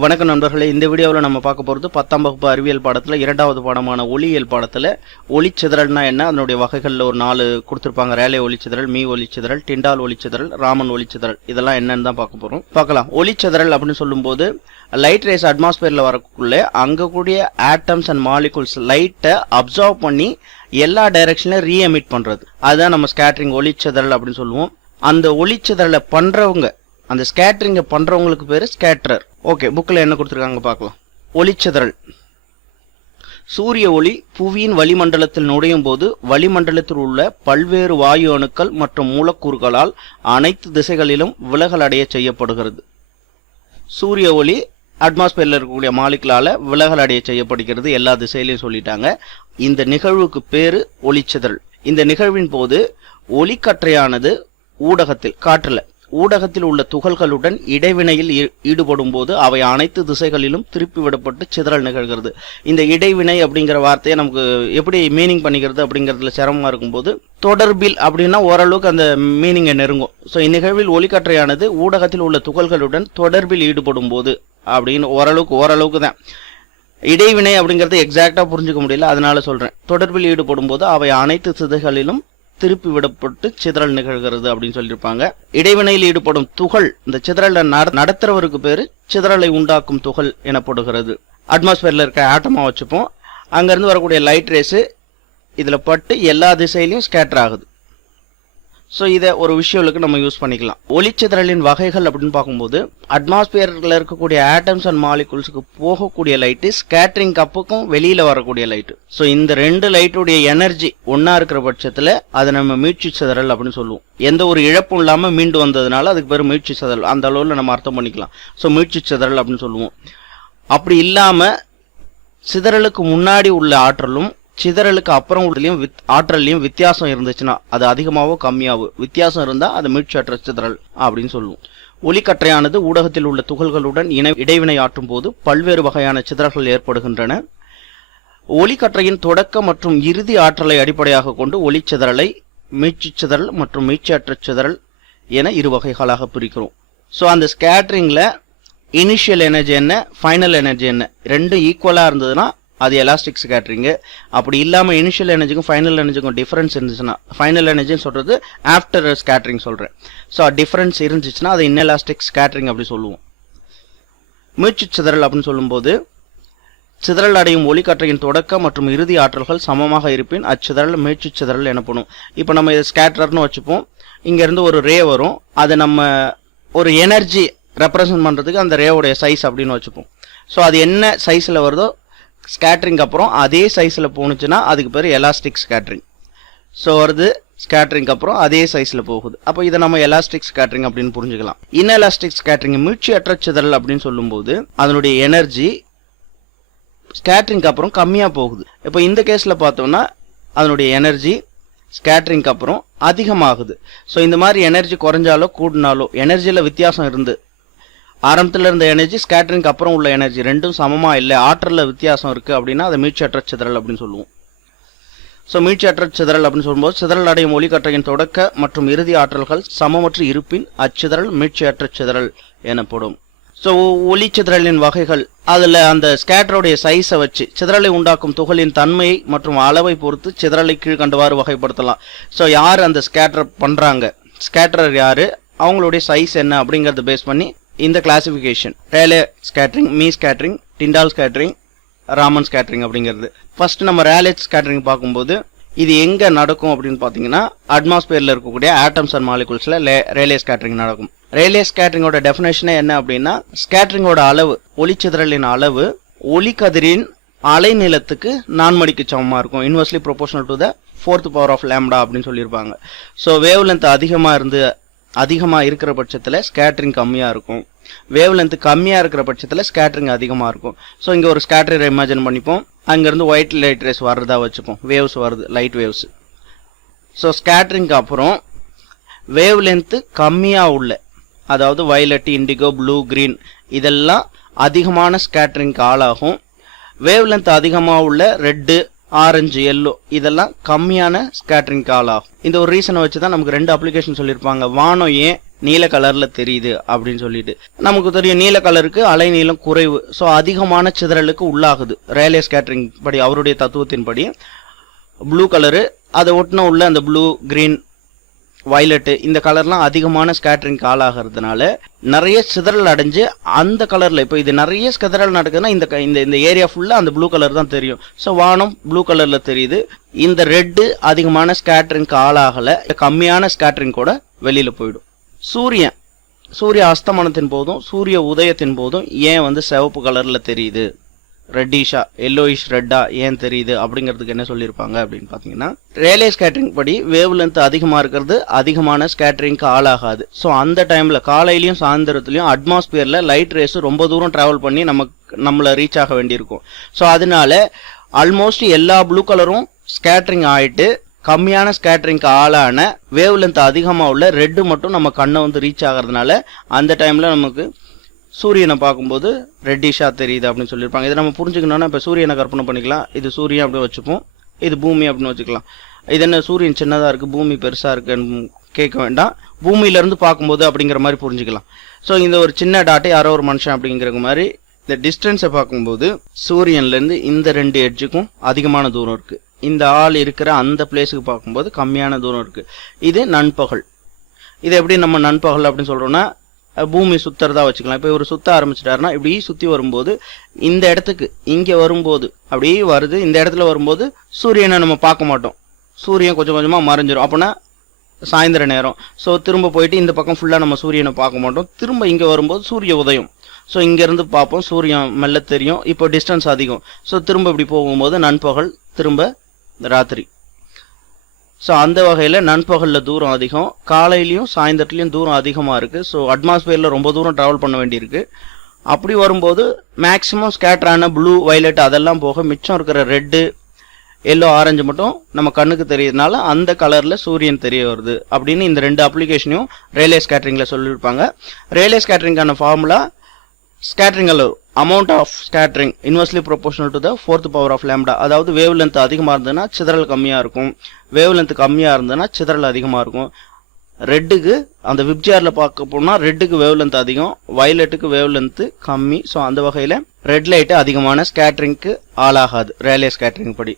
வணக்கம் நண்பர்களே, இந்த வீடியோவில் நம்ம பார்க்க போகிறது 10ஆம் வகுப்பு அறிவியல் பாடத்தில் இரண்டாவது பாடமான ஒளியியல் பாடத்தில் ஒளிச்சிதறல்னா என்ன, அதனுடைய வகைகளில் ஒரு 4 கொடுத்துருப்பாங்க. ரேலே ஒளிச்சிதறல், மீ ஒளிச்சிதறல், டிண்டால் ஒளிச்சிதறல், ராமன் ஒளிச்சிதறல், இதெல்லாம் என்னன்னு தான் பார்க்கலாம். ஒளிச்சிதறல் அப்படின்னு சொல்லும்போது லைட் ரேஸ் அட்மாஸ்பியரில் வரக்குள்ளே அங்கே கூடிய ஆட்டம்ஸ் அண்ட் மாலிகுல்ஸ் லைட்டை அப்சர்வ் பண்ணி எல்லா டைரக்ஷன்லையும் ரீஎமிட் பண்ணுறது, அதுதான் நம்ம ஸ்கேட்டரிங் ஒளிச்சிதறல் அப்படின்னு சொல்லுவோம். அந்த ஒளிச்சிதறலை பண்ணுறவங்க, அந்த ஸ்கேட்டரிங்கை பண்ணுறவங்களுக்கு பேர் ஸ்கேட்டரர். ஓகே, புக்கில் என்ன கொடுத்துருக்காங்க பார்க்கலாம். ஒளிச்சிதறல்: சூரிய ஒளி புவியின் வளிமண்டலத்தில் நுழையும் போது வளிமண்டலத்தில் உள்ள பல்வேறு வாயு அணுக்கள் மற்றும் மூலக்கூறுகளால் அனைத்து திசைகளிலும் விலகல் அடைய செய்யப்படுகிறது. சூரிய ஒளி அட்மாஸ்பியரில் இருக்கக்கூடிய மாலிகுலால விலகல் அடைய செய்யப்படுகிறது, எல்லா திசையிலையும் சொல்லிட்டாங்க. இந்த நிகழ்வுக்கு பேரு ஒளிச்சிதறல். இந்த நிகழ்வின் போது ஒளிக்கற்றையானது ஊடகத்தில் உள்ள துகள்களுடன் இடைவினையில் ஈடுபடும் போது அவை அனைத்து திசைகளிலும் திருப்பி விடப்பட்டு சிதறல் நிகழ்கிறது. இந்த இடைவினை அப்படிங்கிற வார்த்தையை நமக்கு எப்படி மீனிங் பண்ணிக்கிறது அப்படிங்கிறதுல சிரமமா இருக்கும்போது, தொடர்பில் அப்படின்னா ஓரளவுக்கு அந்த மீனிங்கை நெருங்கும். ஸோ இந்நிகழ்வில் ஒளிக்கற்றையானது ஊடகத்தில் உள்ள துகள்களுடன் தொடர்பில் ஈடுபடும் போது அப்படின்னு ஓரளவுக்கு தான். இடைவினை அப்படிங்கிறது எக்ஸாக்டா புரிஞ்சுக்க முடியல, அதனால சொல்றேன். தொடர்பில் ஈடுபடும் போது அவை அனைத்து திசைகளிலும் திருப்பி விடப்பட்டு சிதறல் நிகழ்கிறது அப்படின்னு சொல்லியிருப்பாங்க. இடைவினையில் ஈடுபடும் துகள், இந்த சிதறலை நடத்துறவருக்கு பேரு சிதறலை உண்டாக்கும் துகள் எனப்படுகிறது. அட்மாஸ்பியர்ல இருக்க ஆட்டமா வச்சுப்போம். அங்கிருந்து வரக்கூடிய லைட் ரேஸ் இதுல பட்டு எல்லா திசையிலையும் ஸ்கேட்டர் ஆகுது. ஸோ இதை ஒரு விஷயங்களுக்கு நம்ம யூஸ் பண்ணிக்கலாம். ஒளிச்சிதறலின் வகைகள் அப்படின்னு பார்க்கும்போது, அட்மாஸ்பியர்ல இருக்கக்கூடிய ஆட்டம்ஸ் அண்ட் மாலிகுல்ஸுக்கு போகக்கூடிய லைட்டு, ஸ்கேட்டரிங் கப்புக்கும் வெளியில வரக்கூடிய லைட்டு. ஸோ இந்த 2 லைட்டுடைய எனர்ஜி ஒன்னா இருக்கிற பட்சத்துல அதை நம்ம மீட்சி சிதறல் அப்படின்னு சொல்லுவோம். எந்த ஒரு இழப்பும் இல்லாம மீண்டு வந்ததுனால அதுக்கு பேர் மீட்சி சிதறல். அந்த அளவுல நம்ம அர்த்தம் பண்ணிக்கலாம். ஸோ மீட்சி சிதறல் அப்படின்னு சொல்லுவோம். அப்படி இல்லாம சிதறலுக்கு முன்னாடி உள்ள ஆற்றலும் சிதறலுக்கு அப்புறம் ஆற்றல்லையும் வித்தியாசம் இருந்துச்சுன்னா, அது அதிகமாவோ கம்மியாவோ வித்தியாசம் இருந்தா அது மீட்சியற்ற சிதறல் அப்படின்னு சொல்லுவோம். ஒளிக்கற்றையானது ஊடகத்தில் உள்ள துகள்களுடன் இடைவினை ஆற்றும் போது பல்வேறு வகையான சிதறல்கள் ஏற்படுகின்றன. ஒளிக்கற்றையின் தொடக்க மற்றும் இறுதி ஆற்றலை அடிப்படையாக கொண்டு ஒளிச்சிதறலை மீட்சி சிதறல் மற்றும் மீட்சியற்ற சிதறல் என 2 வகைகளாக பிரிக்கிறோம். ஸோ அந்த ஸ்கேட்டரிங்ல இனிஷியல் எனர்ஜி என்ன, ஃபைனல் எனர்ஜி என்ன, ரெண்டும் ஈக்குவலா இருந்ததுன்னா அது எலாஸ்டிக் ஸ்கேட்டரிங். அப்படி இல்லாம இனிஷியல் எனர்ஜிக்கும் ஃபைனல் எனர்ஜிக்கும் டிஃபரன்ஸ் இருந்துச்சுன்னா, ஃபைனல் எனர்ஜின்னு சொல்றது ஆஃப்டர் ஸ்கேட்டரிங் சொல்றேன். ஸோ டிஃபரன்ஸ் இருந்துச்சுன்னா அது இன்எலாஸ்டிக் ஸ்கேட்டரிங் அப்படி சொல்லுவோம். மீட்சி சிதறல் அப்படின்னு சொல்லும்போது, சிதறல் அடையும் ஒளிக்கற்றையின் தொடக்க மற்றும் இறுதி ஆற்றல்கள் சமமாக இருப்பின் அச்சிதறல் மீட்சி சிதறல் எனப்படும். இப்போ நம்ம இதை ஸ்கேட்டர்னு வச்சுப்போம். இங்க இருந்து ஒரு ரே வரும், அதை நம்ம ஒரு எனர்ஜி ரெப்ரசன்ட் பண்றதுக்கு அந்த ரேவோடைய சைஸ் அப்படின்னு வச்சுப்போம். ஸோ அது என்ன சைஸ்ல வருதோ ஸ்கேட்டரிங் அப்புறம் அதே சைஸ்ல போனுச்சுன்னா அதுக்கு பேர் எலாஸ்டிக் ஸ்கேட்டரிங். ஸோ வருது ஸ்கேட்டரிங் அப்புறம் அதே சைஸ்ல போகுது. அப்போ இதை நம்ம எலாஸ்டிக் ஸ்கேட்டரிங் அப்படின்னு புரிஞ்சுக்கலாம். இன்எலாஸ்டிக் ஸ்கேட்டரிங் மீட்சியற்ற சிதறல் அப்படின்னு சொல்லும்போது அதனுடைய எனர்ஜி ஸ்கேட்டரிங் அப்புறம் கம்மியா போகுது. இப்போ இந்த கேஸ்ல பார்த்தோம்னா அதனுடைய எனர்ஜி ஸ்கேட்டரிங் அப்புறம் அதிகமாகுது. ஸோ இந்த மாதிரி எனர்ஜி குறைஞ்சாலோ கூடினாலோ எனர்ஜியில வித்தியாசம் இருந்து, ஆரம்பத்தில் இருந்த எனர்ஜி ஸ்கேட்டரிங் அப்புறம் உள்ள எனர்ஜி ரெண்டும் சமமா இல்லை, ஆற்றல்ல வித்தியாசம் இருக்கு அப்படின்னா அதை மீட்சியற்ற சிதறல் அப்படின்னு சொல்லுவோம். ஸோ மீட்சியற்ற சிதறல் அப்படின்னு சொல்லும்போது, சிதறல் அடையும் ஒளிக்கற்றையின் தொடக்க மற்றும் இறுதி ஆற்றல்கள் சமமற்று இருப்பின் அச்சிதறல் மீட்சியற்ற சிதறல் எனப்படும். ஸோ ஒளிச்சிதறலின் வகைகள், அதுல அந்த ஸ்கேட்டருடைய சைஸை வச்சு சிதறலை உண்டாக்கும் துகளின் தன்மையை மற்றும் அளவை பொறுத்து சிதறலை கீழ்கண்டவாறு வகைப்படுத்தலாம். ஸோ யார் அந்த ஸ்கேட்டர் பண்றாங்க, ஸ்கேட்டரர் யாரு, அவங்களுடைய சைஸ் என்ன அப்படிங்கறத பேஸ் பண்ணி இந்த classification Rayleigh scattering, me scattering, Tyndall scattering, Raman scattering அப்படிங்கிறது. ஃபர்ஸ்ட் நம்ம ரேலே ஸ்கேட்டரிங் பார்க்கும்போது இது எங்க நடக்கும் அப்படின்னு பாத்தீங்கன்னா, அட்மாஸ்பியர்ல இருக்கக்கூடிய ஆட்டம்ஸ் அண்ட் மாலிகுல்ஸ்ல ரேலே ஸ்கேட்டரிங் நடக்கும். ரேலே ஸ்கேட்டரிங்கோட டெஃபினேஷனே என்ன அப்படின்னா, ஸ்கேட்டரிங்கோட அளவு, ஒளிச்சிதறலின் அளவு ஒளிக்கதிரின் அலைநீளத்துக்கு 4 மடிக்கு சமமா இருக்கும். Inversely proportional to the 4th power of lambda அப்படின்னு சொல்லியிருப்பாங்க. ஸோ வேவ் லென்த் அதிகமா இருக்கிற பட்சத்துல ஸ்கேட்டரிங் கம்மியா இருக்கும். வேவ் லென்த் கம்மியா இருக்கிற பட்சத்துல ஸ்கேட்டரிங் அதிகமா இருக்கும். ஸோ இங்க ஒரு ஸ்கேட்டரை இமேஜின் பண்ணிப்போம். அங்கிருந்து ஒயிட் லைட் ரேஸ் வர்றதா வச்சுப்போம், வேவ்ஸ் வருது, லைட் வேவ்ஸ். ஸோ ஸ்கேட்டரிங்க்கு அப்புறம் வேவ் லென்த் கம்மியா உள்ள, அதாவது வயலட், இண்டிகோ, ப்ளூ, கிரீன் இதெல்லாம் அதிகமான ஸ்கேட்டரிங்க்கு ஆளாகும். வேவ் லென்த் அதிகமா உள்ள ரெட்டு, ஆரஞ்சு, எல்லோ இதெல்லாம் கம்மியான ஸ்கேட்டரிங் ஆளாகும். இந்த ஒரு ரீசனை வச்சுதான் நமக்கு 2 அப்ளிகேஷன் சொல்லியிருப்பாங்க. வானம் ஏன் நீல கலரில் தெரியுது அப்படின்னு சொல்லிட்டு. நமக்கு தெரியும் நீல கலருக்கு அலைநீளம் குறைவு, ஸோ அதிகமான சிதறலுக்கு உள்ளாகுது. ரேலே ஸ்கேட்டரிங் படி, அவருடைய தத்துவத்தின்படி ப்ளூ கலரு, அதை ஒட்டின உள்ள அந்த ப்ளூ, கிரீன், வயலட்டு இந்த கலர்லாம் அதிகமான ஸ்கேட்டரிங்க்கு ஆளாகிறதுனால நிறைய சிதறல் அடைஞ்சு அந்த கலரில், இப்போ இது நிறைய சிதறல் நடக்குதுன்னா இந்த ஏரியா ஃபுல்லாக அந்த ப்ளூ கலர் தான் தெரியும். ஸோ வானம் ப்ளூ கலரில் தெரியுது. இந்த ரெட்டு அதிகமான ஸ்கேட்டரிங்க்கு ஆளாகலை, கம்மியான ஸ்கேட்டரிங் கூட வெளியில் போயிடும். சூரிய அஸ்தமனத்தின் போதும் சூரிய உதயத்தின் போதும் ஏன் சிவப்பு கலரில் தெரியுது, ரெட்டிஷா எல்லோயிஷ் ரெட்டா ஏன் தெரியுது அப்படிங்கிறதுக்கு என்ன சொல்லியிருப்பாங்க அப்படின்னு பார்த்தீங்கன்னா, ரேலே ஸ்கேட்டரிங் படி வேவ் லென்த் அதிகமாக இருக்கிறது அதிகமான ஸ்கேட்டரிங்க்கு ஆளாகாது. ஸோ அந்த டைமில் காலையிலையும் சாயந்தரத்துலையும் அட்மாஸ்பியரில் லைட் ரேஸ் ரொம்ப தூரம் ட்ராவல் பண்ணி நம்மளை ரீச் ஆக வேண்டியிருக்கும். ஸோ அதனால ஆல்மோஸ்ட் எல்லா ப்ளூ கலரும் ஸ்கேட்டரிங் ஆகிட்டு கம்மியான ஸ்கேட்டரிங்க்கு ஆளான வேவ் லென்த் அதிகமாக உள்ள ரெட்டு மட்டும் நம்ம கண்ணை ரீச் ஆகிறதுனால அந்த டைமில் நமக்கு சூரியனை பார்க்கும்போது ரெட்டிஷா தெரியுது அப்படின்னு சொல்லியிருப்பாங்க. இதை நம்ம புரிஞ்சுக்கணும்னா இப்போ சூரியனை கற்பனை பண்ணிக்கலாம். இது சூரியன் அப்படின்னு வச்சுப்போம், இது பூமி அப்படின்னு வச்சுக்கலாம். இது என்ன சூரியன் சின்னதாக இருக்குது பூமி பெருசாக இருக்குன்னு கேட்க வேண்டாம், பூமியிலேருந்து பார்க்கும்போது அப்படிங்கிற மாதிரி புரிஞ்சுக்கலாம். ஸோ இந்த ஒரு சின்ன டாட்டை யாரோ ஒரு மனுஷன் அப்படிங்கிற மாதிரி இந்த டிஸ்டன்ஸை பார்க்கும்போது சூரியன்லேருந்து இந்த ரெண்டு எட்ஜுக்கும் அதிகமான தூரம் இருக்குது, இந்த ஆள் இருக்கிற அந்த பிளேஸுக்கு பார்க்கும்போது கம்மியான தூரம் இருக்குது. இது நண்பகல். இது எப்படி நம்ம நண்பகல் அப்படின்னு சொல்கிறோன்னா, பூமி சுத்துறதா வச்சுக்கலாம். இப்போ இவர் சுத்த ஆரம்பிச்சிட்டாருன்னா இப்படி சுற்றி வரும்போது இந்த இடத்துக்கு இங்கே வரும்போது அப்படியே வருது, இந்த இடத்துல வரும்போது சூரியனை நம்ம பார்க்க மாட்டோம், சூரியன் கொஞ்சம் கொஞ்சமாக மறைஞ்சிடும். அப்படின்னா சாயந்தர நேரம். ஸோ திரும்ப போயிட்டு இந்த பக்கம் ஃபுல்லாக நம்ம சூரியனை பார்க்க மாட்டோம், திரும்ப இங்கே வரும்போது சூரிய உதயம். ஸோ இங்கேருந்து பார்ப்போம், சூரியன் மெல்ல தெரியும், இப்போ டிஸ்டன்ஸ் அதிகம். ஸோ திரும்ப இப்படி போகும்போது நண்பகல், திரும்ப ராத்திரி. ஸோ அந்த வகையில் நண்பகலில் தூரம் அதிகம், காலையிலையும் சாயந்தரத்துலையும் தூரம் அதிகமாக இருக்குது. ஸோ அட்மாஸ்பியரில் ரொம்ப தூரம் ட்ராவல் பண்ண வேண்டியிருக்கு. அப்படி வரும்போது மேக்ஸிமம் ஸ்கேட்டரான ப்ளூ, வயலட் அதெல்லாம் போக மிச்சம் இருக்கிற ரெட்டு, எல்லோ, ஆரஞ்சு மட்டும் நம்ம கண்ணுக்கு தெரியறதுனால அந்த கலரில் சூரியன் தெரிய வருது அப்படின்னு இந்த ரெண்டு அப்ளிகேஷனையும் ரேலே ஸ்கேட்டரிங்கில் சொல்லியிருப்பாங்க. ரேலே ஸ்கேட்டரிங்கான ஃபார்முலா ஸ்கேட்டரிங் அளவு amount of scattering inversely proportional to the fourth power of lambda. அதாவது வேவ் லென்த் அதிகமாக இருந்ததுன்னா சிதறல் கம்மியாக இருக்கும், வேவ் லென்த் கம்மியாக இருந்ததுன்னா சிதறல் அதிகமாக இருக்கும். ரெட்டுக்கு அந்த விப்ஜிஆரில் பார்க்க போனால் ரெட்டுக்கு வேவ் லென்த் அதிகம், வயலட்டுக்கு வேவ் லென்த் கம்மி. ஸோ அந்த வகையில் ரெட் லைட்டு அதிகமான ஸ்கேட்டரிங்க்கு ஆளாகாது ரேலே ஸ்கேட்டரிங் படி.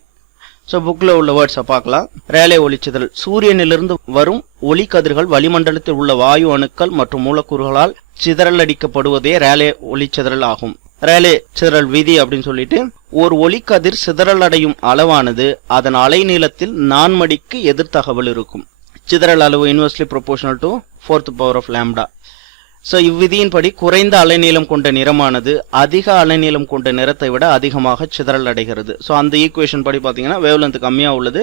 ஸோ புக்கில் உள்ள வேர்ட்ஸை பார்க்கலாம். ரேலே ஒளிச்சிதறல் சூரியனிலிருந்து வரும் ஒளி கதிர்கள் வளிமண்டலத்தில் உள்ள வாயு அணுக்கள் மற்றும் மூலக்கூறுகளால் சிதறலடிக்கப்படுவதே ரேலே ஒளிச்சிதறல் ஆகும். ரேலே சிதறல் விதி அப்படின்னு சொல்லிட்டு, ஒரு ஒளிக்கதிர் சிதறல் அடையும் அளவானது அதன் அலைநீளத்தில் 4 மடிக்கு எதிர்த்தகவல் இருக்கும். சிதறல் அளவு inversely proportional to 4th power of lambda. So இவ்விதியின்படி குறைந்த அலைநீளம் கொண்ட நிறமானது அதிக அலைநீளம் கொண்ட நிறத்தை விட அதிகமாக சிதறல் அடைகிறது. ஸோ அந்த ஈக்குவேஷன் படி பார்த்தீங்கன்னா வேவ் லென்த் கம்மியாக உள்ளது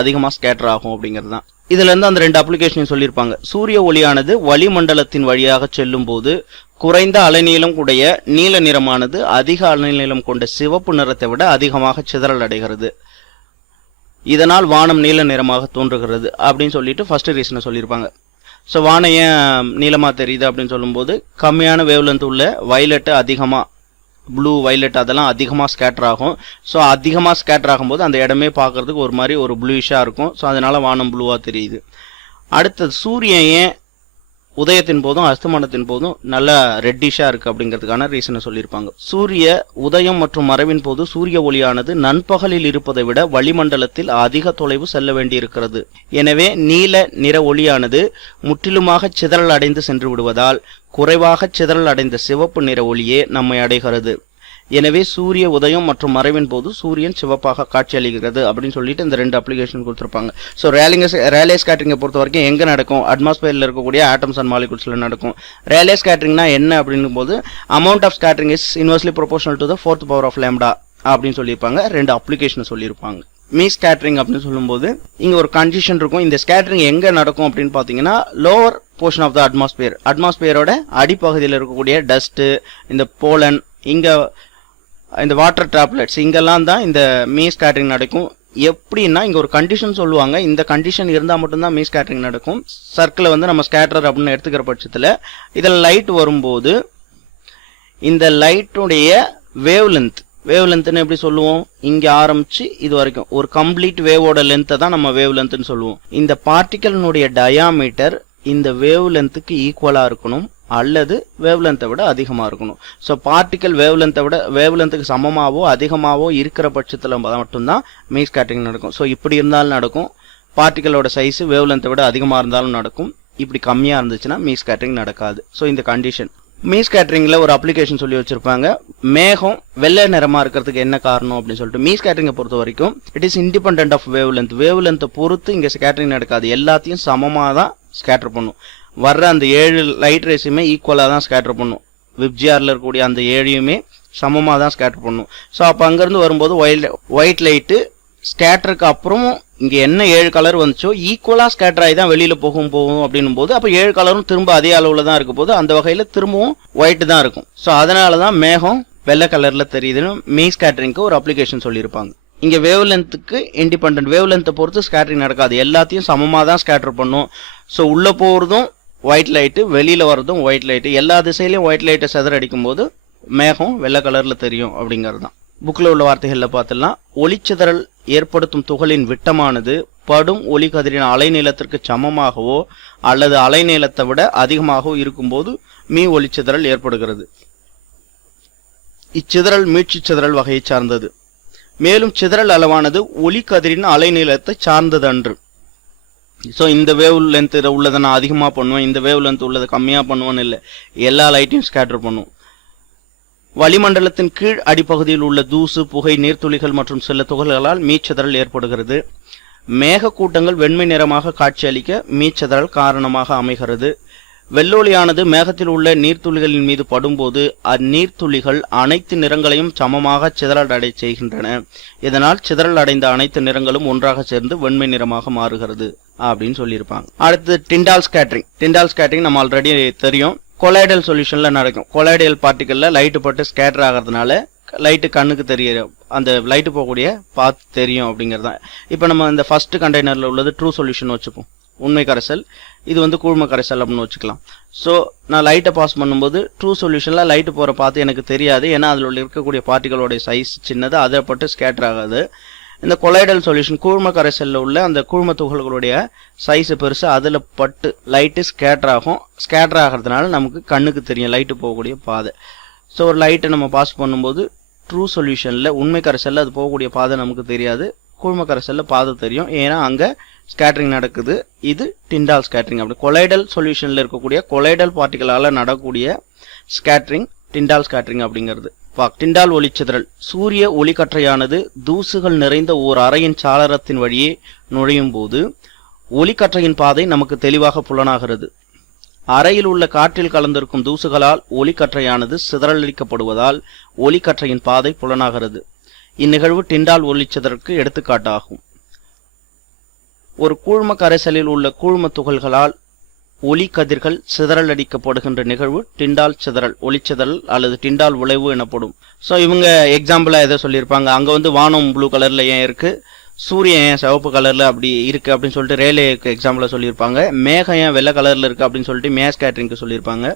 அதிகமாக ஸ்கேட்டர் ஆகும் அப்படிங்கிறது தான். இதுல இருந்து அந்த ரெண்டு அப்ளிகேஷனையும் சொல்லியிருப்பாங்க. சூரிய ஒளியானது வளிமண்டலத்தின் வழியாக செல்லும் போது குறைந்த அலைநீளம் உடைய நீல நிறமானது அதிக அலைநீளம் கொண்ட சிவப்பு நிறத்தை விட அதிகமாக சிதறல் அடைகிறது. இதனால் வானம் நீல நிறமாக தோன்றுகிறது அப்படின்னு சொல்லிட்டு ஃபர்ஸ்ட் ரீசனை சொல்லியிருப்பாங்க. ஸோ வானம் ஏன் நீளமாக தெரியுது அப்படின்னு சொல்லும்போது கம்மியான வேவ் லென்த் உள்ள வயலட்டு அதிகமாக, ப்ளூ, வயலட் அதெல்லாம் அதிகமாக ஸ்கேட்டர் ஆகும். ஸோ அதிகமாக ஸ்கேட்டர் ஆகும்போது அந்த இடமே பார்க்கறதுக்கு ஒரு மாதிரி ஒரு ப்ளூயிஷாக இருக்கும். ஸோ அதனால வானம் ப்ளூவாக தெரியுது. அடுத்தது சூரியன் ஏன் உதயத்தின் போதும் அஸ்தமனத்தின் போதும் நல்லா ரெட்டிஷாக இருக்குது அப்படிங்கிறதுக்கான ரீசனை சொல்லியிருப்பாங்க. சூரிய உதயம் மற்றும் மறைவின் போது சூரிய ஒளியானது நண்பகலில் இருப்பதை விட வளிமண்டலத்தில் அதிக தொலைவு செல்ல வேண்டியிருக்கிறது. எனவே நீல நிற ஒளியானது முற்றிலுமாக சிதறல் அடைந்து சென்று விடுவதால் குறைவாக சிதறல் அடைந்த சிவப்பு நிற ஒளியே நம்மை அடைகிறது. எனவே சூரிய உதயம் மற்றும் மறைவின் போது சூரியன் சிவப்பாக காட்சியளிக்கிறது அப்படின்னு சொல்லிட்டு இந்த ரெண்டு அப்ளிகேஷன் கொடுத்துருப்பாங்க. ஸோ ரேலே ஸ்கேட்டரிங்கை பொறுத்த வரைக்கும் எங்கே நடக்கும்? அட்மாஸ்பியரில் இருக்கக்கூடிய ஆட்டம்ஸ் அண்ட் மாலிகுல்ஸில் நடக்கும். ரேலே ஸ்கேட்டரிங்னா என்ன அப்படின்னும் போது amount of scattering is inversely proportional to the 4th power of lambda அப்படின்னு சொல்லியிருப்பாங்க. ரெண்டு அப்ளிகேஷனை சொல்லியிருப்பாங்க. மீ ஸ்கேட்டரிங் அப்படின்னு சொல்லும்போது இங்கே ஒரு கண்டிஷன் இருக்கும். இந்த ஸ்கேட்டரிங் எங்கே நடக்கும் அப்படின்னு பார்த்தீங்கன்னா லோவர் போர்ஷன் ஆஃப் த அட்மாஸ்பியரோட அடிப்பகுதியில் இருக்கக்கூடிய டஸ்ட்டு, இந்த போலன், இங்கே இந்த வாட்டர் டிராப்லெட்ஸ், இங்கெல்லாம் தான் இந்த மீ ஸ்கேட்டரிங் நடக்கும். எப்படின்னா இங்கே ஒரு கண்டிஷன் சொல்லுவாங்க. இந்த கண்டிஷன் இருந்தால் மட்டும்தான் மீ ஸ்கேட்டரிங் நடக்கும். சர்க்கிளை நம்ம ஸ்கேட்டர் அப்படின்னு எடுத்துக்கிற பட்சத்தில் இதில் லைட் வரும்போது இந்த லைட்டுடைய வேவ் லென்த்னு எப்படி சொல்லுவோம்? இங்கே ஆரம்பிச்சு இது வரைக்கும் ஒரு கம்ப்ளீட் வேவோட லென்த்தை தான் நம்ம வேவ் லென்த்னு சொல்லுவோம். இந்த பார்ட்டிக்கலினுடைய டயாமீட்டர் இந்த வேவ் லென்த்துக்கு ஈக்குவலாக இருக்கணும் அல்லது வேவ் லென்த்தை விட அதிகமாக இருக்கணும். ஸோ பார்ட்டிக்கல் வேவ் லென்த்துக்கு சமமாகவோ அதிகமாகவோ இருக்கிற பட்சத்தில் மட்டும்தான் மீ ஸ்கேட்டரிங் நடக்கும். ஸோ இப்படி இருந்தாலும் நடக்கும், பார்ட்டிக்கலோட சைஸ் வேவ் லென்த்தை விட அதிகமாக இருந்தாலும் நடக்கும். இப்படி கம்மியாக இருந்துச்சுன்னா மீ ஸ்கேட்டரிங் நடக்காது. ஸோ இந்த கண்டிஷன் மீ ஸ்கேட்டரிங்கில் ஒரு அப்ளிகேஷன் சொல்லி வச்சிருப்பாங்க. மேகம் வெள்ளை நிறமாக இருக்கிறதுக்கு என்ன காரணம் அப்படின்னு சொல்லிட்டு. மீ ஸ்கேட்டரிங்கை பொறுத்த வரைக்கும் it is independent of wave லென்த்தை பொறுத்து இங்கே ஸ்கேட்டரிங் நடக்காது. எல்லாத்தையும் சமமாக தான் ஸ்கேட்டர் பண்ணும். வர்ற அந்த 7 லைட் ரேஸுமே ஈக்குவலாக தான் ஸ்கேட்டர் பண்ணும். விப்ஜிஆரில் இருக்கக்கூடிய அந்த 7யுமே சமமாக தான் ஸ்கேட்டர் பண்ணும். ஸோ அப்போ அங்கேருந்து வரும்போது ஒயிட் லைட்டு ஸ்கேட்டருக்கு அப்புறமும் இங்கே என்ன 7 கலர் வந்துச்சோ ஈக்குவலாக ஸ்கேட்டர் ஆகி தான் வெளியில் போகும் அப்படின்னும் போது அப்போ 7 கலரும் திரும்ப அதே அளவில் தான் இருக்க போது அந்த வகையில் திரும்பவும் ஒயிட் தான் இருக்கும். ஸோ அதனால தான் மேகம் வெள்ளை கலரில் தெரியுதுன்னு மீ ஸ்கேட்டரிங்க்கு ஒரு அப்ளிகேஷன் சொல்லியிருப்பாங்க. இங்கே வேவ் லென்த்துக்கு இண்டிபெண்ட், வேவ் லென்த்தை பொறுத்து ஸ்கேட்டரிங் நடக்காது, எல்லாத்தையும் சமமாக தான் ஸ்கேட்டர் பண்ணும். ஸோ உள்ளே போகிறதும் ஒயிட் லைட்டு, வெளியில் வர்றதும் ஒயிட் லைட்டு, எல்லா திசையிலையும் ஒயிட் லைட்டை செதற அடிக்கும் போது மேகம் வெள்ளை கலரில் தெரியும் அப்படிங்கிறது தான். புக்கில் உள்ள வார்த்தைகளில் பார்த்துலாம், ஒளிச்சிதறல் ஏற்படுத்தும் துகளின் விட்டமானது படும் ஒளி கதிரின் அலைநீளத்திற்கு சமமாகவோ அல்லது அலைநீளத்தை விட அதிகமாகவோ இருக்கும்போது மீ ஒளிச்சிதறல் ஏற்படுகிறது. இச்சிதறல் மீட்சி சிதறல் வகையை சார்ந்தது. மேலும் சிதறல் அளவானது ஒளி கதிரின் அலைநீளத்தை சார்ந்தது அன்று. ஸோ இந்த வேவ் லென்த் உள்ளதை நான் அதிகமாக பண்ணுவேன், இந்த வேவ் லென்த் உள்ளதை கம்மியாக பண்ணுவேன்னு இல்லை, எல்லா லைட்டையும் ஸ்கேட்டர் பண்ணும். வளிமண்டலத்தின் கீழ் அடிப்பகுதியில் உள்ள தூசு, புகை, நீர்த்துளிகள் மற்றும் சில துகள்களால் மீச்சிதறல் ஏற்படுகிறது. மேகக்கூட்டங்கள் வெண்மை நிறமாக காட்சியளிக்க மீச்சிதறல் காரணமாக அமைகிறது. வெள்ளொளியானது மேகத்தில் உள்ள நீர்த்துளிகளின் மீது படும்போது அந்நீர்த்துளிகள் அனைத்து நிறங்களையும் சமமாக சிதறல் அடை செய்கின்றன. இதனால் சிதறல் அடைந்த அனைத்து நிறங்களும் ஒன்றாக சேர்ந்து வெண்மை நிறமாக மாறுகிறது அப்படின்னு சொல்லியிருப்பாங்க. அடுத்து டிண்டால் ஸ்கேட்டரிங் நம்ம ஆல்ரெடி தெரியும். கொலாய்டல் சொல்யூஷன்ல நடக்கும். கொலாய்டல் பார்ட்டிகல்ல லைட்டு பட்டு ஸ்கேட்டர் ஆகிறதுனால லைட்டு கண்ணுக்கு தெரியும், அந்த லைட்டு போகக்கூடிய பாத் தெரியும் அப்படிங்கிறது தான். இப்போ நம்ம இந்த ஃபர்ஸ்ட் கண்டெய்னர்ல உள்ளது ட்ரூ சொல்யூஷன் வச்சுப்போம், உண்மை கரைசல். இது வந்து கூழ்ம கரைசல் அப்படின்னு வச்சுக்கலாம். ஸோ நான் லைட்டை பாஸ் பண்ணும்போது ட்ரூ சொல்யூஷனில் லைட்டு போகிற பார்த்து எனக்கு தெரியாது, ஏன்னா அதில் இருக்கக்கூடிய பார்ட்டிகளோடைய சைஸ் சின்னது, அதை பட்டு ஸ்கேட்டர் ஆகாது. இந்த கொலாய்டல் சொல்யூஷன் கூழ்ம கரைசலில் உள்ள அந்த கூழ்ம துகள்களுடைய சைஸ் பெருசு, அதில் பட்டு லைட்டு ஸ்கேட்டர் ஆகும். ஸ்கேட்டர் ஆகிறதுனால நமக்கு கண்ணுக்கு தெரியும் லைட்டு போகக்கூடிய பாதை. ஸோ ஒரு லைட்டை நம்ம பாஸ் பண்ணும்போது ட்ரூ சொல்யூஷனில் உண்மை கரைசலில் அது போகக்கூடிய பாதை நமக்கு தெரியாது, கூழ்ம கரைசலில் பாதை தெரியும், ஏன்னா அங்கே ஸ்கேட்டரிங் நடக்குது. இது டிண்டால் ஸ்கேட்டரிங். அப்படி கொலாய்டல் சொல்யூஷனில் இருக்கக்கூடிய கொலாய்டல் பார்ட்டிகளால் நடக்கூடிய ஸ்கேட்டரிங் டிண்டால் ஸ்கேட்டரிங் அப்படிங்கிறது. டிண்டால் ஒளிச்சிதறல். சூரிய ஒளிக்கற்றையானது தூசுகள் நிறைந்த ஓர் அறையின் சாளரத்தின் வழியே நுழையும் போது ஒளிக்கற்றையின் பாதை நமக்கு தெளிவாக புலனாகிறது. அறையில் உள்ள காற்றில் கலந்திருக்கும் தூசுகளால் ஒளிக்கற்றையானது சிதறலடிக்கப்படுவதால் ஒளிக்கற்றையின் பாதை புலனாகிறது. இந்நிகழ்வு டிண்டால் ஒளிச்சிதறலுக்கு எடுத்துக்காட்டாகும். ஒரு கூழ்ம கரைசலில் உள்ள கூழ்ம துகள்களால் ஒளி கதிர்கள் சிதறலடிக்கப்படுகின்ற நிகழ்வு டிண்டால் சிதறல், ஒளிச்சிதறல் அல்லது டிண்டால் விளைவு எனப்படும். ஸோ இவங்க எக்ஸாம்பிளா எதை சொல்லியிருப்பாங்க, அங்க வந்து வானம் ப்ளூ கலர்ல ஏன் இருக்கு, சூரியன் ஏன் சிவப்பு கலர்ல அப்படி இருக்கு அப்படின்னு சொல்லிட்டு ரேலேக்கு எக்ஸாம்பிளா சொல்லியிருப்பாங்க. மேகம் ஏன் வெள்ளை கலர்ல இருக்கு அப்படின்னு சொல்லிட்டு மே ஸ்கேட்டரிங்க்கு சொல்லியிருப்பாங்க.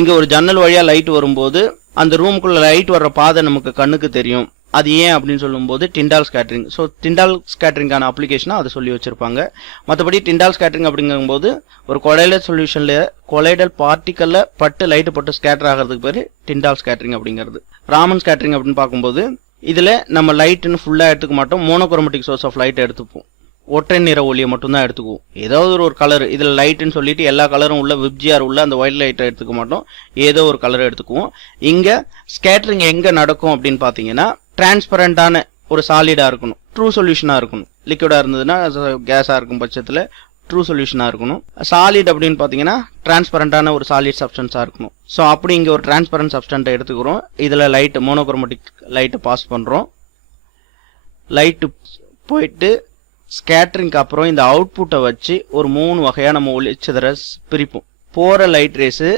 இங்க ஒரு ஜன்னல் வழியா லைட் வரும்போது அந்த ரூமுக்குள்ள லைட் வர்ற பாதை நமக்கு கண்ணுக்கு தெரியும், அது ஏன் அப்படின்னு சொல்லும்போது டிண்டால் ஸ்கேட்டரிங். ஸோ டிண்டால் ஸ்கேட்டரிங்கான அப்ளிகேஷனாக அதை சொல்லி வச்சிருப்பாங்க. மற்றபடி டிண்டால் ஸ்கேட்டரிங் அப்படிங்கும்போது ஒரு கொலாய்டல் சொல்யூஷன்ல கொலாய்டல் பார்ட்டிக்கல்ல பட்டு லைட்டு பட்டு ஸ்கேட்டர் ஆகிறதுக்கு பேர் டிண்டால் ஸ்கேட்டரிங் அப்படிங்கிறது. ராமன் ஸ்கேட்டரிங் அப்படின்னு பார்க்கும்போது இதுல நம்ம லைட்டுன்னு ஃபுல்லா எடுத்துக்க மாட்டோம், மோனோக்ரோமேட்டிக் சோர்ஸ் ஆஃப் லைட் எடுத்துப்போம், ஒற்றை நிற ஒளியை மட்டும் தான் எடுத்துக்குவோம். ஏதாவது ஒரு கலர் இதுல லைட்டுன்னு சொல்லிட்டு எல்லா கலரும் உள்ள விப்ஜிஆர் உள்ள அந்த ஒயிட் லைட்டை எடுத்துக்க மாட்டோம், ஏதோ ஒரு கலரை எடுத்துக்குவோம். இங்க ஸ்கேட்டரிங் எங்க நடக்கும் அப்படின்னு பாத்தீங்கன்னா டிரான்ஸ்பரண்டான ஒரு சாலிடா இருக்கணும், ட்ரூ சொல்யூஷனா இருக்கணும். லிக்விடா இருந்ததுன்னா கேஸா இருக்கும் பட்சத்துல ட்ரூ சொல்யூஷனா இருக்கணும். சாலிட் அப்படின்னு பாத்தீங்கன்னா டிரான்ஸ்பரண்டான ஒரு சாலிட் சப்ஸ்டன்ஸா இருக்கணும். ஸோ அப்படி இங்க ஒரு டிரான்ஸ்பரண்ட் சப்ஸ்டன்ட்டை எடுத்துக்கிறோம். இதுல லைட் மோனோக்ரோமேட்டிக் லைட்டை பாஸ் பண்றோம். லைட்டு போயிட்டு ஸ்கேட்டரிங்க்கு அப்புறம் இந்த அவுட்புட்டை வச்சு ஒரு 3 வகையா நம்ம ஒளிச்சிதற பிரிப்போம். போற லைட் ரேஸ்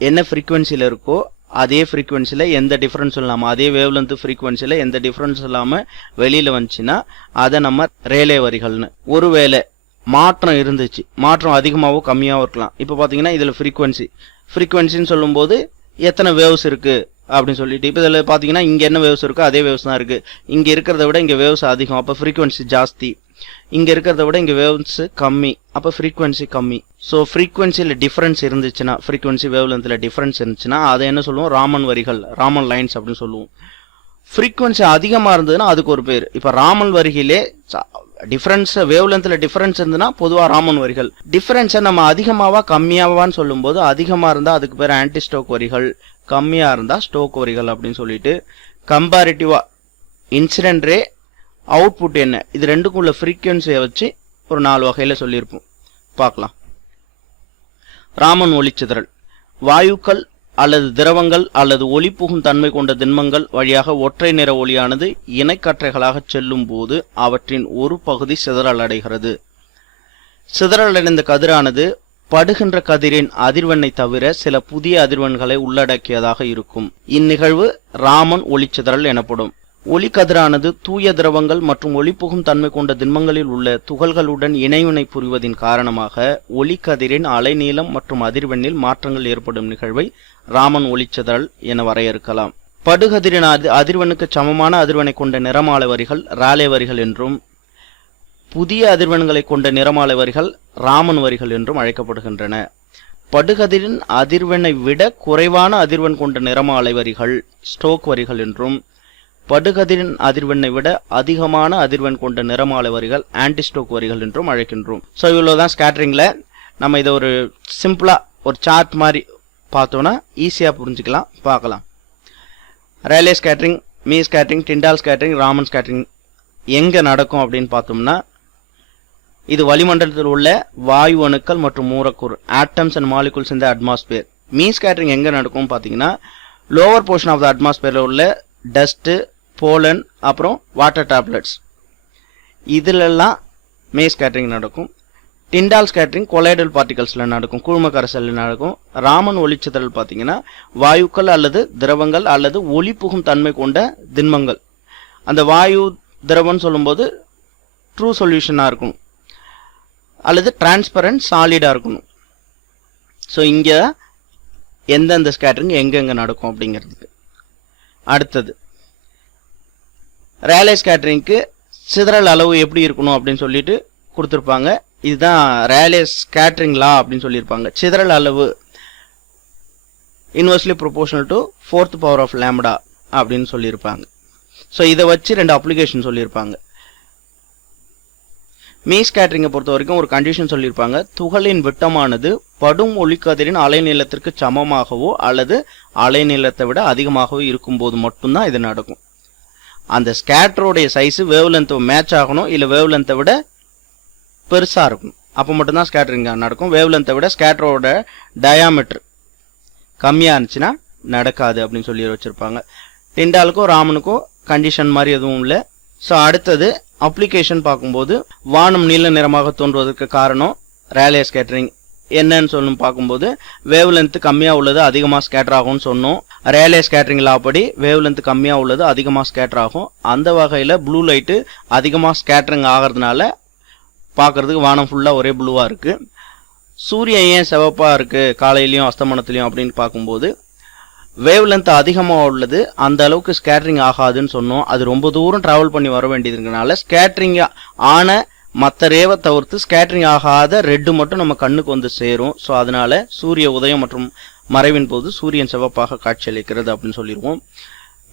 என்ன ஃப்ரீக்வன்சில இருக்கோ அதே ஃப்ரீக்வன்சில எந்த டிஃபரன்ஸும் இல்லாம, அதே வேவ் லென்த் ஃப்ரீக்வன்சில எந்த டிஃபரன்ஸ் இல்லாம வெளியில வந்துச்சுன்னா அதை நம்ம ரேலே வரிகள்னு. ஒருவேளை மாற்றம் இருந்துச்சு, மாற்றம் அதிகமாகவோ கம்மியாகவும் இருக்கலாம். இப்போ பார்த்தீங்கன்னா இதில் ஃப்ரீக்வன்சின்னு சொல்லும்போது எத்தனை வேவ்ஸ் இருக்கு அப்படின்னு சொல்லிட்டு இப்போ இதில் பார்த்தீங்கன்னா இங்கே என்ன வேவ்ஸ் இருக்கோ அதே வேவ்ஸ் தான் இருக்குது. இங்கே இருக்கிறத விட இங்கே வேவ்ஸ் அதிகம், அப்போ ஃப்ரீக்வன்சி ஜாஸ்தி. இங்கே இருக்கிறத விட இங்கே வேவ்ஸ் கம்மி, அப்போ ஃப்ரீக்வன்சி கம்மி. ஸோ ஃப்ரீக்வன்சியில் டிஃப்ரென்ஸ் இருந்துச்சுன்னா, ஃப்ரீக்வன்சி வேவ் லென்த்தில் டிஃப்ரென்ஸ் இருந்துச்சுன்னா அதை என்ன சொல்லுவோம், ராமன் வரிகள், ராமன் லைன்ஸ் அப்படின்னு சொல்லுவோம். ஃப்ரீக்வன்சி அதிகமாக இருந்ததுன்னா அதுக்கு ஒரு பேர். இப்போ ராமன் வரிகளே டிஃப்ரென்ஸ் வேவ் லென்த்தில் டிஃப்ரென்ஸ் இருந்ததுன்னா பொதுவாக ராமன் வரிகள். டிஃப்ரென்ஸை நம்ம அதிகமாவா கம்மியாவான்னு சொல்லும்போது அதிகமாக இருந்தால் அதுக்கு பேர் ஆன்டி ஸ்டோக் வரிகள், கம்மியாக இருந்தால் ஸ்டோக் வரிகள் அப்படின்னு சொல்லிட்டு கம்பேரிட்டிவாக இன்சிடென்ட் ரே, அவுட்புட் என்ன, இது ரெண்டுக்கும் உள்ள ஃப்ரீக்வன்சியை வச்சு ஒரு 4 வகையில் சொல்லியிருப்போம். பார்க்கலாம். ராமன் ஒளிச்சிதறல். வாயுக்கள் அல்லது திரவங்கள் அல்லது ஒளி புகும் தன்மை கொண்ட திண்மங்கள் வழியாக ஒற்றை நிற ஒளியானது இணைக்கற்றைகளாக செல்லும் போது அவற்றின் ஒரு பகுதி சிதறல் அடைகிறது. சிதறலடைந்த கதிரானது படுகின்ற கதிரின் அதிர்வெண்ணை தவிர சில புதிய அதிர்வெண்களை உள்ளடக்கியதாக இருக்கும். இந்நிகழ்வு ராமன் ஒளிச்சிதறல் எனப்படும். ஒளி கதிரானது தூய திரவங்கள் மற்றும் ஒளி புகும் தன்மை கொண்ட திண்மங்களில் உள்ள துகள்களுடன் இணைவினை புரிவதின் காரணமாக ஒளி கதிரின் அலைநீளம் மற்றும் அதிர்வெண்ணில் மாற்றங்கள் ஏற்படும் நிகழ்வை ராமன் ஒளிச்சிதறல் என வரையறுக்கலாம். படுகதிரின் அதிர்வெண்ணுக்கு சமமான அதிர்வெண்ணை கொண்ட நிறமாலை வரிகள் ராலே வரிகள் என்றும், புதிய அதிர்வெண்களை கொண்ட நிறமாலை வரிகள் ராமன் வரிகள் என்றும் அழைக்கப்படுகின்றன. படுகதிரின் அதிர்வெண்ணை விட குறைவான அதிர்வெண் கொண்ட நிறமாலை வரிகள் ஸ்டோக் வரிகள் என்றும், படுகதிரின் அதிர்வெண்ணை விட அதிகமான அதிர்வெண் கொண்ட நிறமாலை வரிகள் ஆன்டி ஸ்டோக் வரிகள் என்றும் அழைக்கின்றோம். ஸோ இவ்வளோதான் ஸ்கேட்டரிங்ல. நம்ம இதை ஒரு சிம்பிளா ஒரு சார்ட் மாதிரி பார்த்தோன்னா ஈஸியாக புரிஞ்சுக்கலாம். பார்க்கலாம். Rayleigh scattering, me scattering, Tyndall scattering, Raman scattering எங்கே நடக்கும் அப்படின்னு பார்த்தோம்னா, இது வளிமண்டலத்தில் உள்ள வாயு அணுக்கள் மற்றும் மூலக்கூறு ஆட்டம்ஸ் அண்ட் மாலிகுல்ஸ் இந்த அட்மாஸ்பியர். மீ ஸ்கேட்டரிங் எங்கே நடக்கும் பார்த்தீங்கன்னா, லோவர் போர்ஷன் ஆஃப் த அட்மாஸ்பியரில் உள்ள டஸ்ட்டு, போலன், அப்புறம் வாட்டர் டேப்லெட்ஸ், இதிலெல்லாம் மே ஸ்கேட்டரிங் நடக்கும். டிண்டால் ஸ்கேட்டரிங் கொலைடல் பார்ட்டிகல்ஸில் நடக்கும், கூழ்ம கரைசலில் நடக்கும். ராமன் ஒளிச்சிதறல் பார்த்தீங்கன்னா வாயுக்கள் அல்லது திரவங்கள் அல்லது ஒளி புகும் தன்மை கொண்ட திண்மங்கள். அந்த வாயு திரவம்னு சொல்லும்போது ட்ரூ சொல்யூஷனாக இருக்கணும் அல்லது டிரான்ஸ்பரண்ட் சாலிடாக இருக்கணும். ஸோ இங்கே எந்தெந்த ஸ்கேட்டரிங் எங்கெங்கே நடக்கும் அப்படிங்கிறதுக்கு. அடுத்தது ரேலே ஸ்கேட்டரிங்க்கு சிதறல் அளவு எப்படி இருக்கணும் அப்படின்னு சொல்லிட்டு கொடுத்துருப்பாங்க. இதுதான் ரேலே ஸ்கேட்டரிங் லா அப்படின்னு சொல்லியிருப்பாங்க. சிதறல் அளவு inversely proportional to 4th power of lambda அப்படின்னு சொல்லியிருப்பாங்க. ஸோ இதை வச்சு 2 அப்ளிகேஷன் சொல்லியிருப்பாங்க. மீ ஸ்கேட்டரிங்கை பொறுத்த வரைக்கும் ஒரு கண்டிஷன் சொல்லியிருப்பாங்க. துகளின் விட்டமானது படும் ஒளிக்கதிரின் அலைநீளத்திற்கு சமமாகவோ அல்லது அலைநீளத்தை விட அதிகமாகவோ இருக்கும்போது மட்டும்தான் இது நடக்கும். அந்த ஸ்கேட்டரோடைய சைஸு வேவ் லென்த் மேட்ச் ஆகணும், இல்லை வேவ் லென்த்தை விட பெருசாக இருக்கணும். அப்போ மட்டும்தான் ஸ்கேட்டரிங் நடக்கும். வேவ் லென்த்தை விட ஸ்கேட்டரோட டயாமீட்டர் கம்மியாக இருந்துச்சுன்னா நடக்காது அப்படின்னு சொல்லி வச்சுருப்பாங்க. டிண்டாலுக்கும் ராமனுக்கும் கண்டிஷன் மாதிரி எதுவும் இல்லை. ஸோ அடுத்தது அப்ளிகேஷன் பார்க்கும்போது, வானம் நீல நிறமாக தோன்றுவதற்கு காரணம் ரேலே ஸ்கேட்டரிங் என்னன்னு சொல்லணும் பார்க்கும்போது, வேவ் லென்த் கம்மியாக உள்ளது அதிகமாக ஸ்கேட்டர் ஆகும்னு சொன்னோம். ரேலே ஸ்கேட்டரிங் லா படி வேவ் லென்த் கம்மியாக உள்ளது அதிகமாக ஸ்கேட்டர் ஆகும். அந்த வகையில் ப்ளூ லைட்டு அதிகமாக ஸ்கேட்டரிங் ஆகிறதுனால பார்க்கறதுக்கு வானம் ஃபுல்லாக ஒரே ப்ளூவாக இருக்குது. சூரியன் ஏன் சிவப்பாக இருக்குது காலையிலையும் அஸ்தமனத்துலையும் அப்படின்னு பார்க்கும்போது, வேவ் லென்த் அதிகமாக உள்ளது அந்த அளவுக்கு ஸ்கேட்டரிங் ஆகாதுன்னு சொன்னோம். அது ரொம்ப தூரம் ட்ராவல் பண்ணி வர வேண்டியது இருக்கனால ஸ்கேட்டரிங் ஆன மற்ற ரேவை தவிர்த்து ஸ்கேட்டரிங் ஆகாத ரெட்டு மட்டும் நம்ம கண்ணுக்கு வந்து சேரும். ஸோ அதனால சூரிய உதயம் மற்றும் மறைவின் போது சூரியன் சிவப்பாக காட்சியளிக்கிறது அப்படின்னு சொல்லிடுவோம்.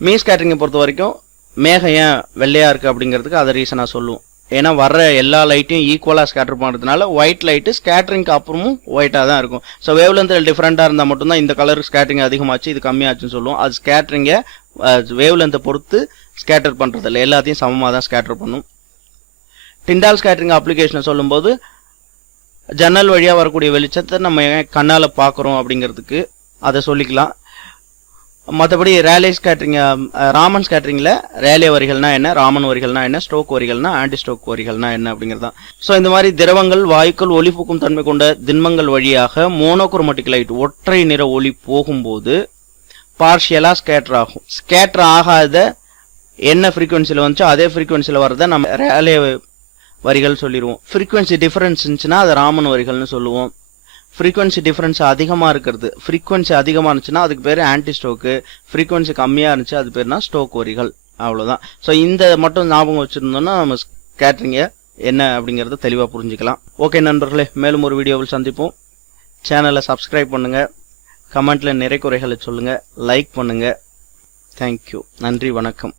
மீ ஸ்கேட்டரிங்கை பொறுத்த வரைக்கும் மேகம் ஏன் வெள்ளையாக இருக்குது அப்படிங்கிறதுக்கு அதை ரீசனாக சொல்லுவோம். ஏன்னா வர்ற எல்லா லைட்டையும் ஈக்குவலாக ஸ்கேட்டர் பண்ணுறதுனால ஒயிட் லைட்டு ஸ்கேட்டரிங்க்கு அப்புறமும் ஒயிட்டாக தான் இருக்கும். ஸோ வேவ் லென்த்தில் டிஃப்ரெண்ட்டாக இருந்தால் மட்டும்தான் இந்த கலருக்கு ஸ்கேட்டரிங் அதிகமாச்சு இது கம்மியாச்சுன்னு சொல்லுவோம். அது ஸ்கேட்டரிங்கை வேவ் லென்த்தை பொறுத்து ஸ்கேட்டர் பண்ணுறதில்ல, எல்லாத்தையும் சமமாக தான் ஸ்கேட்டர் பண்ணும். டிண்டால் ஸ்கேட்டரிங் அப்ளிகேஷனை சொல்லும்போது, ஜன்னல் வழியாக வரக்கூடிய வெளிச்சத்தை நம்ம கண்ணால் பார்க்குறோம் அப்படிங்கிறதுக்கு அதை சொல்லிக்கலாம். மற்றபடி ரேலே ஸ்கேட்டரிங், ராமன் ஸ்கேட்டரிங்கில் ரேலே வரிகள்னா என்ன, ராமன் வரிகள்னா என்ன, ஸ்டோக் வரிகள்னா ஆன்டி ஸ்டோக் வரிகள்னா என்ன அப்படிங்கிறது தான். ஸோ இந்த மாதிரி திரவங்கள் வாயுக்கள் ஒளிபுக்கும் தன்மை கொண்ட திண்மங்கள் வழியாக மோனோக்ரோமேட்டிக் லைட் ஒற்றை நிற ஒளி போகும்போது பார்ஷியலாக ஸ்கேட்டர் ஆகும். ஸ்கேட்டர் ஆகாத என்ன ஃப்ரீக்குவன்சியில் வந்துச்சோ அதே ஃப்ரீக்குவன்சியில் வரதை நம்ம ரேலே வரிகள் சொல்லிடுவோம். ஃப்ரீக்குவன்சி டிஃபரன்ஸ் இருந்துச்சுன்னா அதை ராமன் வரிகள்னு சொல்லுவோம். ஃப்ரீக்வன்சி டிஃபரன்ஸ் அதிகமாக இருக்கிறது. ஃப்ரீக்வன்சி அதிகமாக இருந்துச்சுன்னா அதுக்கு பேர் ஆன்டி ஸ்டோக்கு, ஃப்ரீக்வன்சி கம்மியாக இருந்துச்சு அது பேர்னா ஸ்டோக் வரிகள். அவ்வளோதான். ஸோ இந்த மட்டும் ஞாபகம் வச்சுருந்தோம்னா நம்ம ஸ்கேட்டரிங்கை என்ன அப்படிங்கிறத தெளிவாக புரிஞ்சுக்கலாம். ஓகே நண்பர்களே, மேலும் ஒரு வீடியோவில் சந்திப்போம். சேனலை சப்ஸ்கிரைப் பண்ணுங்கள், கமெண்ட்டில் நிறை குறைகளை சொல்லுங்கள், லைக் பண்ணுங்கள். தேங்க்யூ. நன்றி, வணக்கம்.